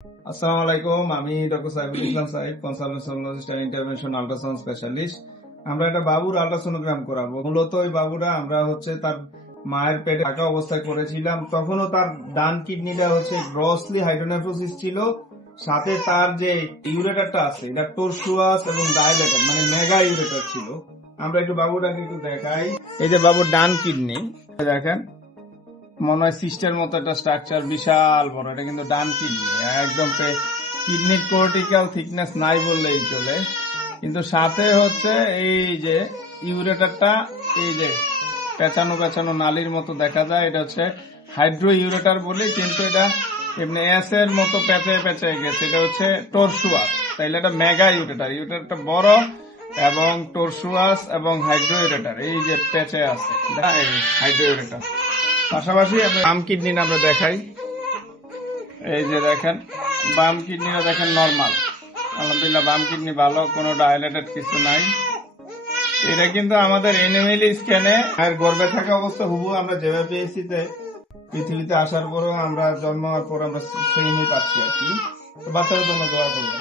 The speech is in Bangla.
আসসালামু আলাইকুম, আমি doctor Saiful Islam Saif, consultant and intervention ultrasound specialist. আমরা একটা বাবুর আল্ট্রাসোনোগ্রাম করাবো। মূলত ওই বাবুরা আমরা তার মায়ের পেটে থাকা অবস্থায় করেছিলাম। তখনও তার ডান কিডনিটা গ্রসলি হাইড্রোনেফ্রোসিস ছিল, সাথে তার যে ইউরেটারটা আছে এটা টরসুয়াস এবং ডাইলেটেড, মানে মেগা ইউরেটার ছিল। আমরা একটু বাবুটাকে একটু দেখাই। এই যে বাবুর ডান কিডনি দেখেন, মনে হয় সিস্টের মতো একটা স্ট্রাকচার, বিশাল বড়। এটা কিন্তু ডান কিডনি, একদম কিডনির কোর্টিক্যাল থিকনেস নাই বললেই চলে। কিন্তু সাথে এই যে ইউরেটারটা, এই যে পেঁচানো পেঁচানো নালির মতো দেখা যায়, এটা হাইড্রো ইউরেটার বলি, কিন্তু এটা এমনি এস এর মতো পেঁচে পেঁচে গেছে। এটা টরসুয়াস, তাইলে এটা মেগা ইউরেটার। ইউরেটারটা বড় এবং টরসুয়াস এবং হাইড্রো ইউরেটার, এই যে পেঁচে আছে হাইড্রো ইউরেটার। পাশাপাশি বাম কিডনি আমরা দেখাই। এই যে দেখেন, বাম কিডনিটা দেখেন নরমাল, আলহামদুলিল্লাহ বাম কিডনি ভালো, কোনো ডাইলেটেড কিছু নাই। এটা কিন্তু আমাদের এনিমেলি স্ক্যানে আর গর্ভে থাকা অবস্থা হুবু আমরা যেভাবে পেয়েছি, পৃথিবীতে আসার পরও আমরা জন্ম হওয়ার পর আমরা সেমই পাচ্ছি আর কি। তো বাচ্চাদের জন্য দোয়া করবেন।